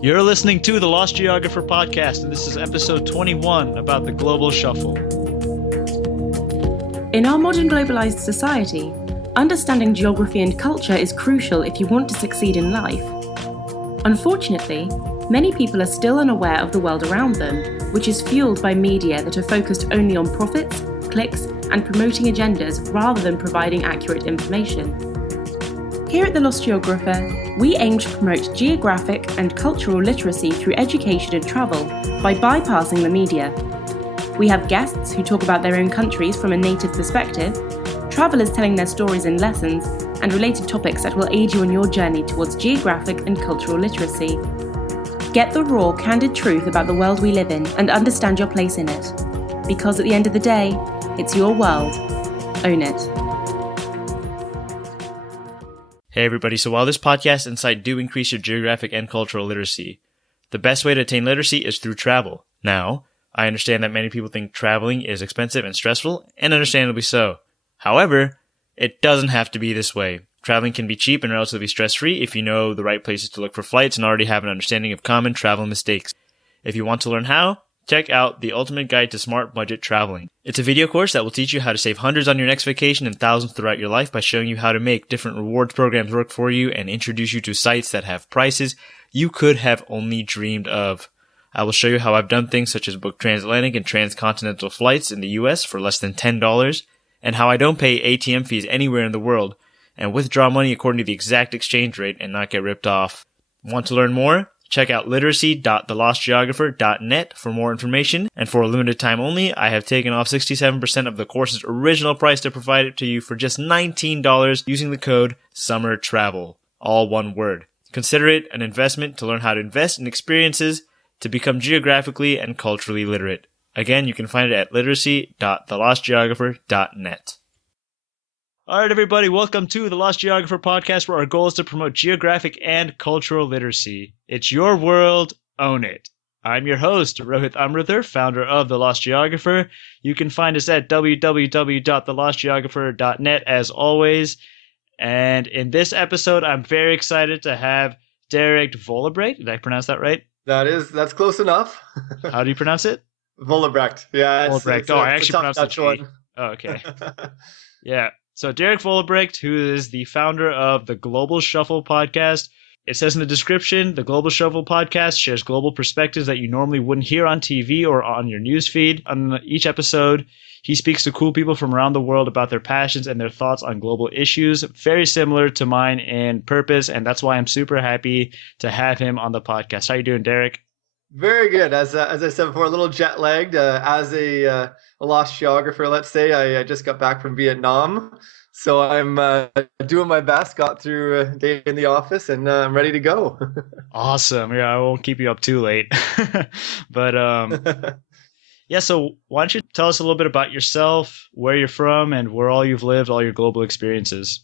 You're listening to the Lost Geographer podcast, and this is episode 21 about the global shuffle. In our modern globalized society, understanding geography and culture is crucial if you want to succeed in life. Unfortunately, many people are still unaware of the world around them, which is fueled by media that are focused only on profits, clicks, and promoting agendas rather than providing accurate information. Here at the Lost Geographer, we aim to promote geographic and cultural literacy through education and travel by bypassing the media. We have guests who talk about their own countries from a native perspective, travellers telling their stories and lessons, and related topics that will aid you on your journey towards geographic and cultural literacy. Get the raw, candid truth about the world we live in and understand your place in it. Because at the end of the day, it's your world. Own it. Hey everybody, so while this podcast and site do increase your geographic and cultural literacy, the best way to attain literacy is through travel. Now, I understand that many people think traveling is expensive and stressful, and understandably so. However, it doesn't have to be this way. Traveling can be cheap and relatively stress-free if you know the right places to look for flights and already have an understanding of common travel mistakes. If you want to learn how, check out The Ultimate Guide to Smart Budget Traveling. It's a video course that will teach you how to save hundreds on your next vacation and thousands throughout your life by showing you how to make different rewards programs work for you and introduce you to sites that have prices you could have only dreamed of. I will show you how I've done things such as book transatlantic and transcontinental flights in the US for less than $10, and how I don't pay ATM fees anywhere in the world and withdraw money according to the exact exchange rate and not get ripped off. Want to learn more? Check out literacy.thelostgeographer.net for more information, and for a limited time only, I have taken off 67% of the course's original price to provide it to you for just $19 using the code SUMMERTRAVEL, all one word. Consider it an investment to learn how to invest in experiences to become geographically and culturally literate. Again, you can find it at literacy.thelostgeographer.net. All right, everybody, welcome to the Lost Geographer podcast, where our goal is to promote geographic and cultural literacy. It's your world, own it. I'm your host, Rohit Amruther, founder of the Lost Geographer. You can find us at www.thelostgeographer.net as always. And in this episode, I'm very excited to have Derek Vollebregt. Did I pronounce that right? That's close enough. How do you pronounce it? Vollebregt. Yeah, Vollebregt. I actually pronounced it G. Oh, okay. Yeah. So Derek Vollebregt, who is the founder of the Global Shuffle podcast. It says in the description, the Global Shuffle podcast shares global perspectives that you normally wouldn't hear on TV or on your newsfeed. On each episode, he speaks to cool people from around the world about their passions and their thoughts on global issues, very similar to mine in purpose, and that's why I'm super happy to have him on the podcast. How you doing, Derek? Very good. As I said before, a little jet lagged. As a lost geographer, let's say, I just got back from Vietnam, so I'm doing my best. Got through a day in the office, and I'm ready to go. Awesome. Yeah, I won't keep you up too late. But yeah, so why don't you tell us a little bit about yourself, where you're from, and where all you've lived, all your global experiences.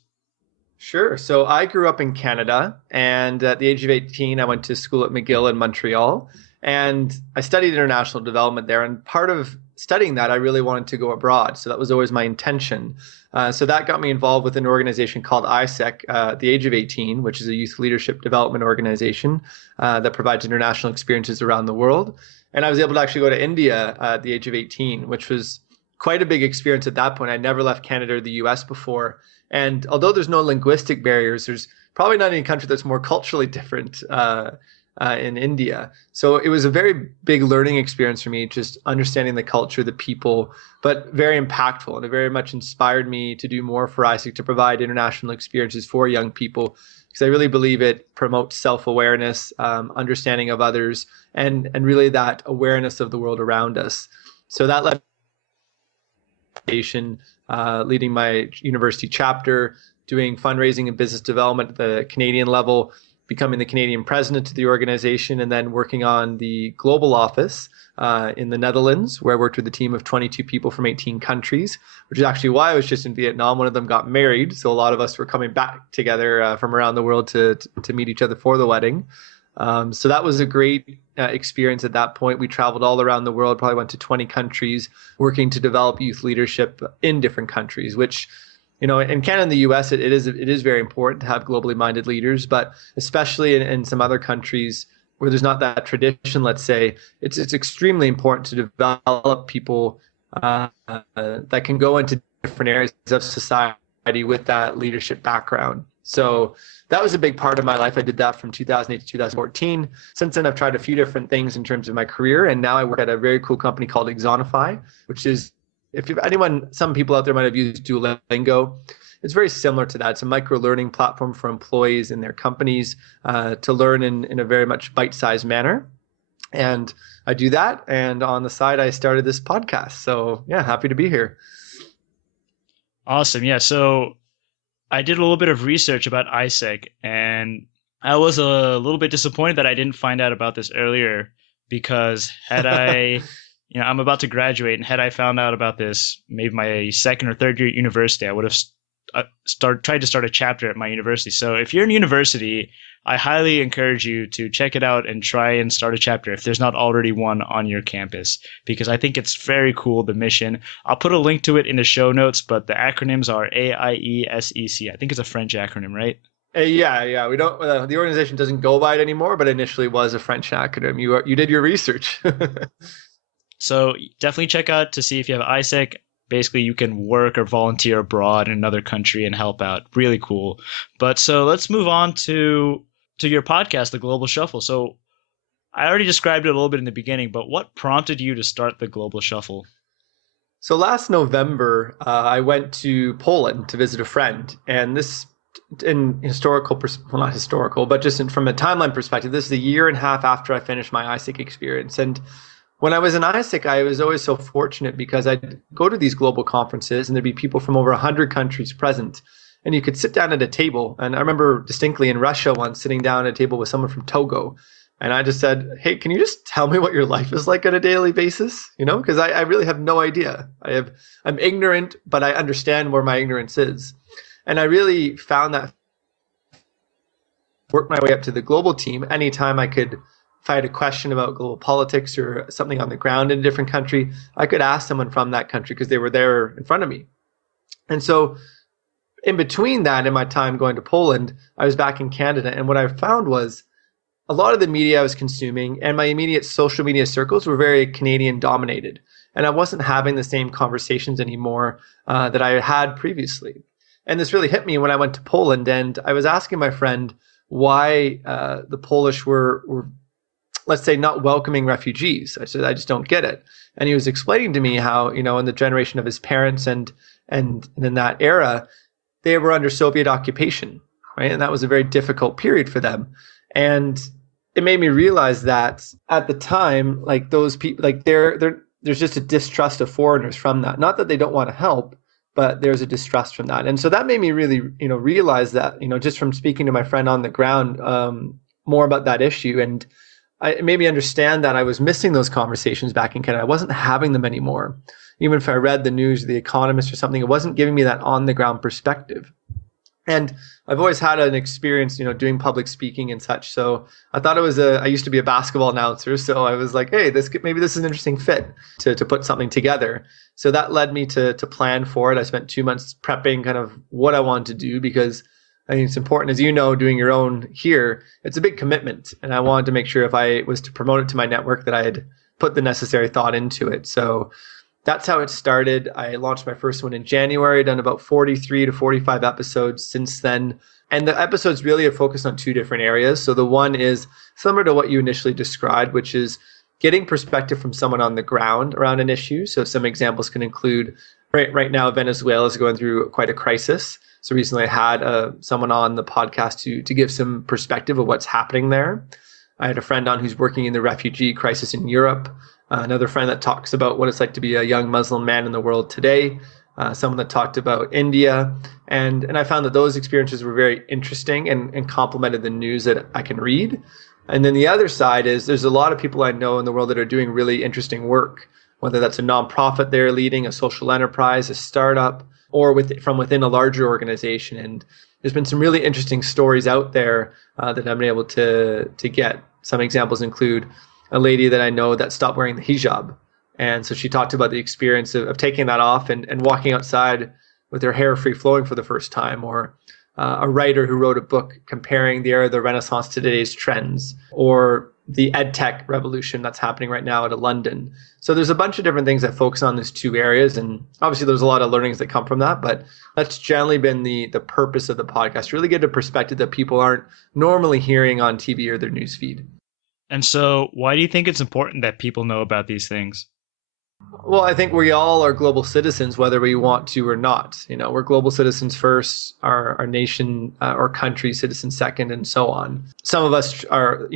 Sure. So I grew up in Canada, and at the age of 18, I went to school at McGill in Montreal. And I studied international development there. And part of studying that, I really wanted to go abroad. So that was always my intention. So that got me involved with an organization called ISEC at the age of 18, which is a youth leadership development organization that provides international experiences around the world. And I was able to actually go to India at the age of 18, which was quite a big experience at that point. I'd never left Canada or the US before. And although there's no linguistic barriers, there's probably not any country that's more culturally different in India. So it was a very big learning experience for me, just understanding the culture, the people, but very impactful. And it very much inspired me to do more for ISEC, to provide international experiences for young people, because I really believe it promotes self-awareness, understanding of others, and really that awareness of the world around us. So that led to leading my university chapter, doing fundraising and business development at the Canadian level, becoming the Canadian president of the organization, and then working on the global office in the Netherlands, where I worked with a team of 22 people from 18 countries, which is actually why I was just in Vietnam. One of them got married, so a lot of us were coming back together from around the world to meet each other for the wedding. So that was a great experience at that point. We traveled all around the world, probably went to 20 countries, working to develop youth leadership in different countries, which, you know, in Canada and the US, it is very important to have globally minded leaders, but especially in some other countries where there's not that tradition, let's say, it's extremely important to develop people that can go into different areas of society with that leadership background. So that was a big part of my life. I did that from 2008 to 2014. Since then, I've tried a few different things in terms of my career. And now I work at a very cool company called Exonify, which is, some people out there might have used Duolingo. It's very similar to that. It's a micro-learning platform for employees in their companies to learn in a very much bite-sized manner. And I do that. And on the side, I started this podcast. So yeah, happy to be here. Awesome. Yeah. So I did a little bit of research about ISEC, and I was a little bit disappointed that I didn't find out about this earlier, because had I, I'm about to graduate, and had I found out about this maybe my second or third year at university, I would have tried to start a chapter at my university. So if you're in university, I highly encourage you to check it out and try and start a chapter if there's not already one on your campus, because I think it's very cool, the mission. I'll put a link to it in the show notes, but the acronyms are AIESEC. I think it's a French acronym, right? Yeah. We don't. The organization doesn't go by it anymore, but initially was a French acronym. You did your research. So definitely check out to see if you have ISEC. Basically, you can work or volunteer abroad in another country and help out. Really cool. But so let's move on to your podcast, The Global Shuffle. So I already described it a little bit in the beginning, but what prompted you to start The Global Shuffle? So last November, I went to Poland to visit a friend. And this, in historical, well, not historical, but just from a timeline perspective, this is a year and a half after I finished my ISEC experience. And when I was in ISEC, I was always so fortunate because I'd go to these global conferences and there'd be people from over 100 countries present. And you could sit down at a table. And I remember distinctly in Russia once sitting down at a table with someone from Togo. And I just said, hey, can you just tell me what your life is like on a daily basis? Because I really have no idea. I'm ignorant, but I understand where my ignorance is. And I really found that work my way up to the global team anytime I could. If I had a question about global politics or something on the ground in a different country, I could ask someone from that country because they were there in front of me. And so in between that, in my time going to Poland, I was back in Canada. And what I found was a lot of the media I was consuming and my immediate social media circles were very Canadian dominated. And I wasn't having the same conversations anymore that I had previously. And this really hit me when I went to Poland. And I was asking my friend why the Polish were, let's say, not welcoming refugees. I said, I just don't get it. And he was explaining to me how, in the generation of his parents and in that era, they were under Soviet occupation, right? And that was a very difficult period for them. And it made me realize that at the time, like those people, like there's just a distrust of foreigners from that. Not that they don't want to help, but there's a distrust from that. And so that made me really, realize that, just from speaking to my friend on the ground, more about that issue. And it made me understand that I was missing those conversations back in Canada. I wasn't having them anymore. Even if I read the news, The Economist or something, it wasn't giving me that on the ground perspective. And I've always had an experience, doing public speaking and such. So I thought I used to be a basketball announcer. So I was like, hey, maybe this is an interesting fit to put something together. So that led me to plan for it. I spent 2 months prepping kind of what I wanted to do, because I think it's important, as you know, doing your own here, it's a big commitment. And I wanted to make sure if I was to promote it to my network that I had put the necessary thought into it. So that's how it started. I launched my first one in January, done about 43 to 45 episodes since then. And the episodes really are focused on two different areas. So the one is similar to what you initially described, which is getting perspective from someone on the ground around an issue. So some examples can include, right now, Venezuela is going through quite a crisis. So recently I had someone on the podcast to give some perspective of what's happening there. I had a friend on who's working in the refugee crisis in Europe. Another friend that talks about what it's like to be a young Muslim man in the world today. Someone that talked about India. And I found that those experiences were very interesting and complemented the news that I can read. And then the other side is there's a lot of people I know in the world that are doing really interesting work, whether that's a nonprofit they're leading, a social enterprise, a startup, or from within a larger organization. And there's been some really interesting stories out there that I've been able to get. Some examples include a lady that I know that stopped wearing the hijab. And so she talked about the experience of taking that off and walking outside with her hair free flowing for the first time, or a writer who wrote a book comparing the era of the Renaissance to today's trends, or the ed tech revolution that's happening right now out of London. So there's a bunch of different things that focus on these two areas. And obviously there's a lot of learnings that come from that, but that's generally been the purpose of the podcast, really get a perspective that people aren't normally hearing on TV or their news feed. And so why do you think it's important that people know about these things? Well, I think we all are global citizens, whether we want to or not. We're global citizens first, our nation or country citizens second, and so on. Some of us are,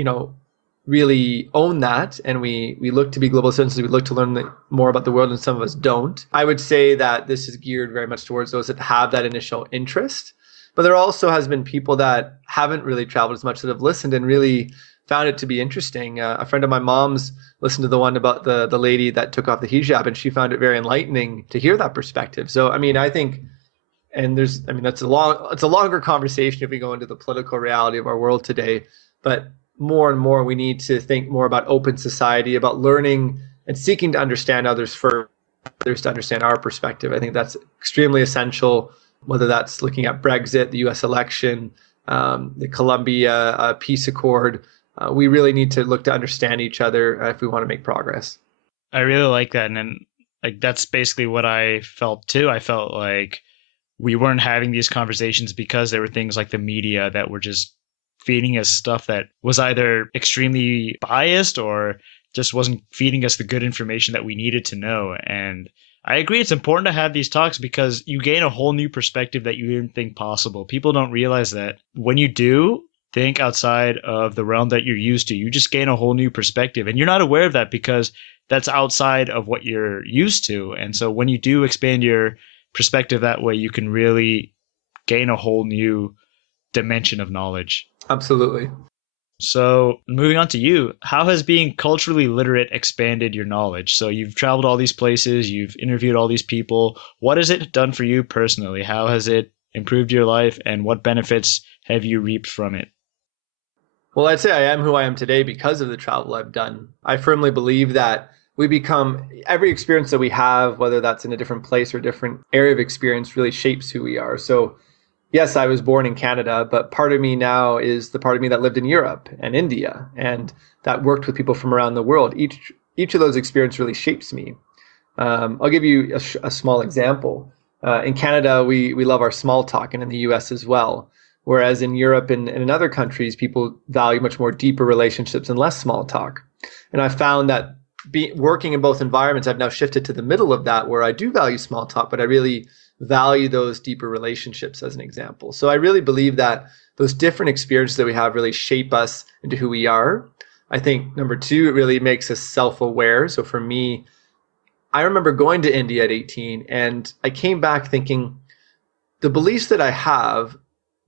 really own that, and we look to be global citizens. We look to learn more about the world, and some of us don't. I would say that this is geared very much towards those that have that initial interest. But there also has been people that haven't really traveled as much that have listened and really found it to be interesting. A friend of my mom's listened to the one about the lady that took off the hijab, and she found it very enlightening to hear that perspective. So, I think, and it's a longer conversation if we go into the political reality of our world today, but more and more we need to think more about open society, about learning and seeking to understand others first, others to understand our perspective. I think that's extremely essential, whether that's looking at Brexit, the US election, the Colombia peace accord. We really need to look to understand each other if we want to make progress. I really like that. And then, that's basically what I felt too. I felt like we weren't having these conversations because there were things like the media that were just feeding us stuff that was either extremely biased or just wasn't feeding us the good information that we needed to know. And I agree, it's important to have these talks because you gain a whole new perspective that you didn't think possible. People don't realize that when you do think outside of the realm that you're used to, you just gain a whole new perspective. And you're not aware of that because that's outside of what you're used to. And so when you do expand your perspective that way, you can really gain a whole new dimension of knowledge. Absolutely. So moving on to you, how has being culturally literate expanded your knowledge? So you've traveled all these places, you've interviewed all these people. What has it done for you personally? How has it improved your life, and what benefits have you reaped from it? Well, I'd say I am who I am today because of the travel I've done. I firmly believe that every experience that we have, whether that's in a different place or a different area of experience, really shapes who we are. So yes, I was born in Canada, but part of me now is the part of me that lived in Europe and India and that worked with people from around the world. Each of those experiences really shapes me. I'll give you a small example. In Canada, we love our small talk, and in the US as well. Whereas in Europe and in other countries, people value much more deeper relationships and less small talk. And I found that working in both environments, I've now shifted to the middle of that, where I do value small talk, but I really value those deeper relationships as an example. So I really believe that those different experiences that we have really shape us into who we are. I think number two, it really makes us self-aware. So for me, I remember going to India at 18 and I came back thinking, the beliefs that I have,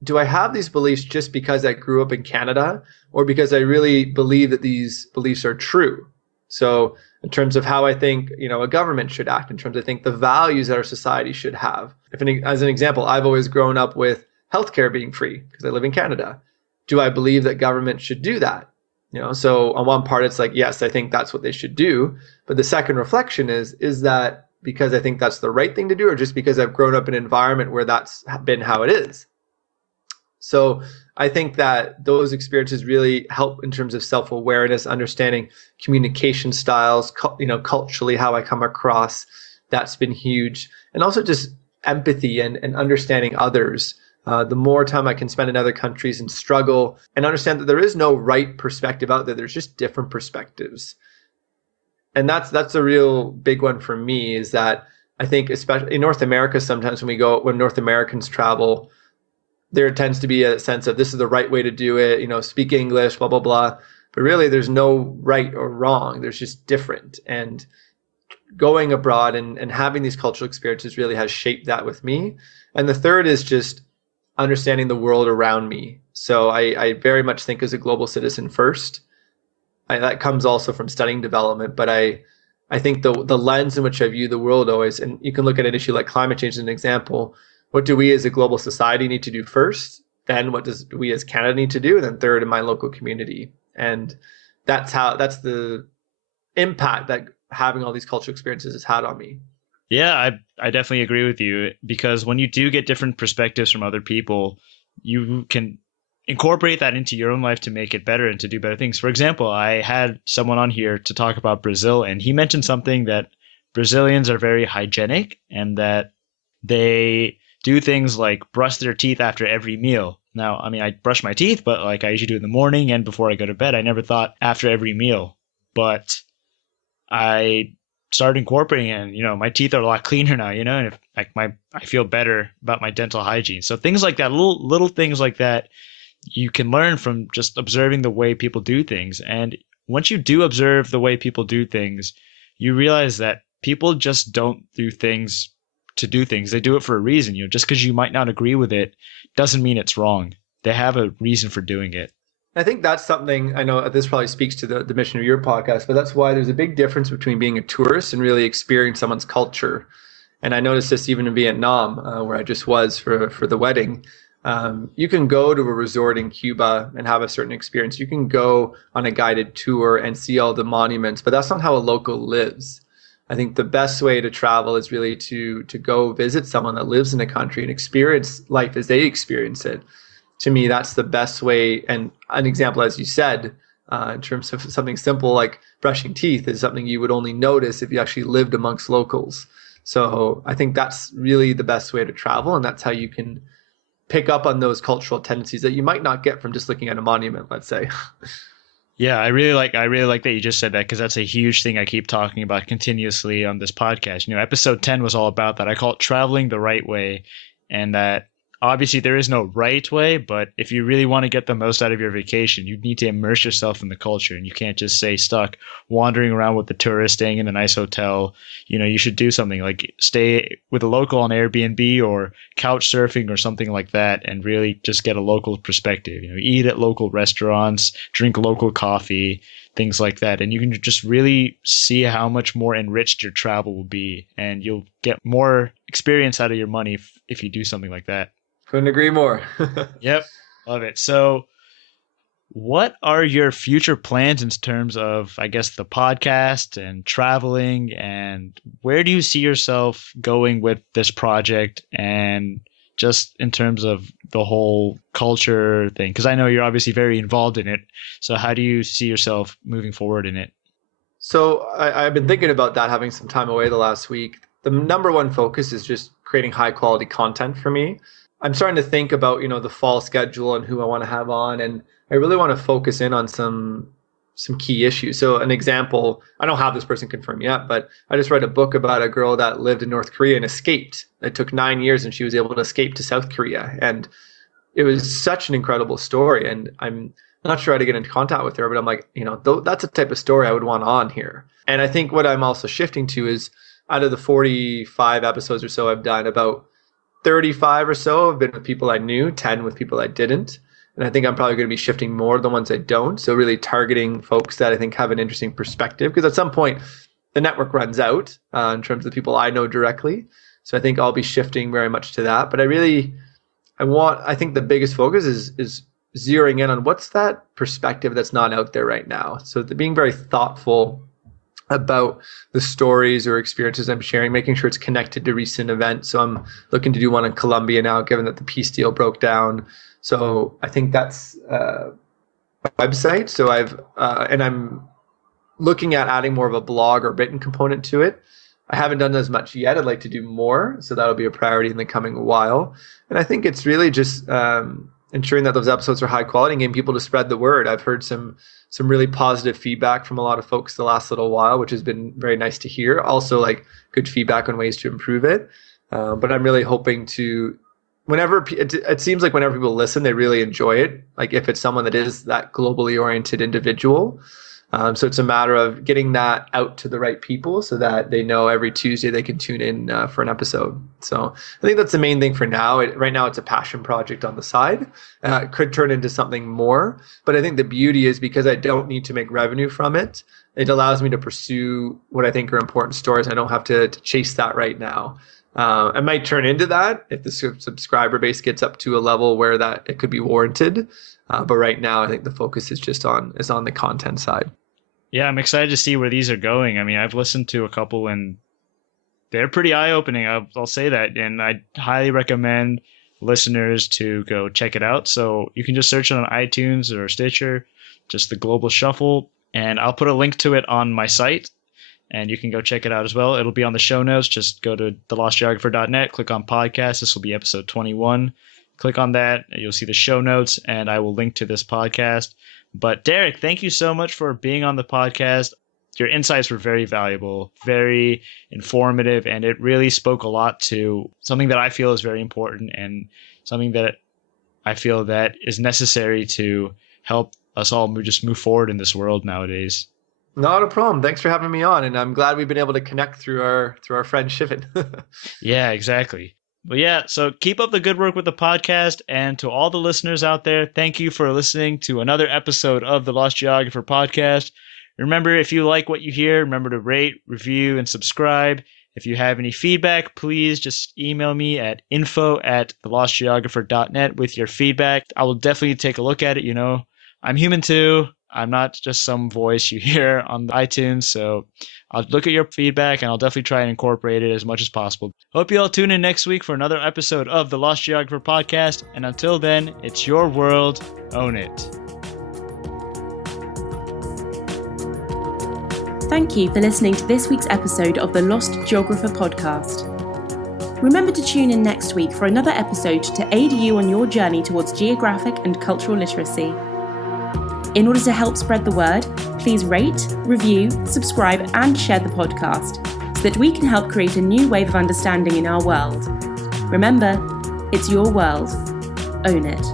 do I have these beliefs just because I grew up in Canada or because I really believe that these beliefs are true? So in terms of how I think, a government should act, in terms of I think the values that our society should have. As an example, I've always grown up with healthcare being free because I live in Canada. Do I believe that government should do that? So on one part, it's like, yes, I think that's what they should do. But the second reflection is that because I think that's the right thing to do, or just because I've grown up in an environment where that's been how it is? So I think that those experiences really help in terms of self-awareness, understanding communication styles, culturally, how I come across. That's been huge. And also just empathy and understanding others. The more time I can spend in other countries and struggle and understand that there is no right perspective out there. There's just different perspectives. And that's a real big one for me, is that I think especially in North America, sometimes when North Americans travel, there tends to be a sense of this is the right way to do it, speak English, blah, blah, blah. But really, there's no right or wrong. There's just different. And going abroad and having these cultural experiences really has shaped that with me. And the third is just understanding the world around me. So I very much think as a global citizen first. That comes also from studying development. But I think the lens in which I view the world always, and you can look at an issue like climate change as an example. What do we as a global society need to do first? Then what do we as Canada need to do? And then third, in my local community. And that's the impact that having all these cultural experiences has had on me. Yeah, I definitely agree with you, because when you do get different perspectives from other people, you can incorporate that into your own life to make it better and to do better things. For example, I had someone on here to talk about Brazil, and he mentioned something that Brazilians are very hygienic and that they do things like brush their teeth after every meal. Now, I mean, I brush my teeth, but like I usually do in the morning and before I go to bed. I never thought after every meal, but I started incorporating it, and my teeth are a lot cleaner now, and if, I feel better about my dental hygiene. So things like that, little things like that, you can learn from just observing the way people do things. And once you do observe the way people do things, you realize that people just don't do things to do things. They do it for a reason. Just because you might not agree with it doesn't mean it's wrong. They have a reason for doing it. I think that's something, I know this probably speaks to the mission of your podcast, but that's why there's a big difference between being a tourist and really experiencing someone's culture. And I noticed this even in Vietnam, where I just was for the wedding. You can go to a resort in Cuba and have a certain experience. You can go on a guided tour and see all the monuments, but that's not how a local lives. I think the best way to travel is really to go visit someone that lives in a country and experience life as they experience it. To me, that's the best way. And an example, as you said, in terms of something simple like brushing teeth, is something you would only notice if you actually lived amongst locals. So I think that's really the best way to travel, and that's how you can pick up on those cultural tendencies that you might not get from just looking at a monument, let's say. Yeah, I really like that you just said that, because that's a huge thing I keep talking about continuously on this podcast. Episode 10 was all about that. I call it traveling the right way, and that obviously there is no right way, but if you really want to get the most out of your vacation, you need to immerse yourself in the culture, and you can't just stay stuck wandering around with the tourists, staying in a nice hotel. You should do something like stay with a local on Airbnb or couch surfing or something like that, and really just get a local perspective. Eat at local restaurants, drink local coffee, things like that. And you can just really see how much more enriched your travel will be, and you'll get more experience out of your money if you do something like that. Couldn't agree more. Yep. Love it. So what are your future plans in terms of, I guess, the podcast and traveling, and where do you see yourself going with this project, and just in terms of the whole culture thing? Because I know you're obviously very involved in it. So how do you see yourself moving forward in it? So I've been thinking about that, having some time away the last week. The number one focus is just creating high quality content for me. I'm starting to think about, the fall schedule and who I want to have on. And I really want to focus in on some key issues. So an example, I don't have this person confirmed yet, but I just read a book about a girl that lived in North Korea and escaped. It took 9 years and she was able to escape to South Korea. And it was such an incredible story. And I'm not sure how to get into contact with her, but I'm like, that's a type of story I would want on here. And I think what I'm also shifting to is, out of the 45 episodes or so I've done, about 35 or so have been with people I knew, 10 with people I didn't. And I think I'm probably going to be shifting more to the ones I don't. So really targeting folks that I think have an interesting perspective, because at some point the network runs out in terms of the people I know directly. So I think I'll be shifting very much to that. But I think the biggest focus is zeroing in on what's that perspective that's not out there right now. So being very thoughtful about the stories or experiences I'm sharing, making sure it's connected to recent events. So I'm looking to do one in Colombia now, given that the peace deal broke down. So I think that's a website. So I'm looking at adding more of a blog or written component to it. I haven't done as much yet. I'd like to do more. So that'll be a priority in the coming while. And I think it's really just ensuring that those episodes are high quality and getting people to spread the word. I've heard some really positive feedback from a lot of folks the last little while, which has been very nice to hear. Also, like, good feedback on ways to improve it. But I'm really hoping to, it seems like whenever people listen, they really enjoy it. Like if it's someone that is that globally oriented individual. So it's a matter of getting that out to the right people so that they know every Tuesday they can tune in for an episode. So I think that's the main thing for now. Right now it's a passion project on the side. It could turn into something more. But I think the beauty is, because I don't need to make revenue from it, it allows me to pursue what I think are important stories. I don't have to chase that right now. I might turn into that if the subscriber base gets up to a level where that it could be warranted. But right now I think the focus is just on the content side. Yeah, I'm excited to see where these are going. I mean, I've listened to a couple and they're pretty eye-opening. I'll say that. And I highly recommend listeners to go check it out. So you can just search it on iTunes or Stitcher, just the Global Shuffle, and I'll put a link to it on my site, and you can go check it out as well. It'll be on the show notes. Just go to thelostgeographer.net, click on podcast. This will be episode 21. Click on that. You'll see the show notes, and I will link to this podcast. But Derek, thank you so much for being on the podcast. Your insights were very valuable, very informative, and it really spoke a lot to something that I feel is very important and something that I feel that is necessary to help us all just move forward in this world nowadays. Not a problem. Thanks for having me on, and I'm glad we've been able to connect through our friend Shivan. Yeah, exactly. But yeah, so keep up the good work with the podcast, and to all the listeners out there, thank you for listening to another episode of the Lost Geographer podcast. Remember, if you like what you hear, remember to rate, review, and subscribe. If you have any feedback, please just email me at info@thelostgeographer.net with your feedback. I will definitely take a look at it. You know, I'm human too. I'm not just some voice you hear on iTunes, so I'll look at your feedback and I'll definitely try and incorporate it as much as possible. Hope you all tune in next week for another episode of the Lost Geographer podcast, and until then, it's your world, own it. Thank you for listening to this week's episode of the Lost Geographer podcast. Remember to tune in next week for another episode to aid you on your journey towards geographic and cultural literacy. In order to help spread the word, please rate, review, subscribe, and share the podcast so that we can help create a new wave of understanding in our world. Remember, it's your world. Own it.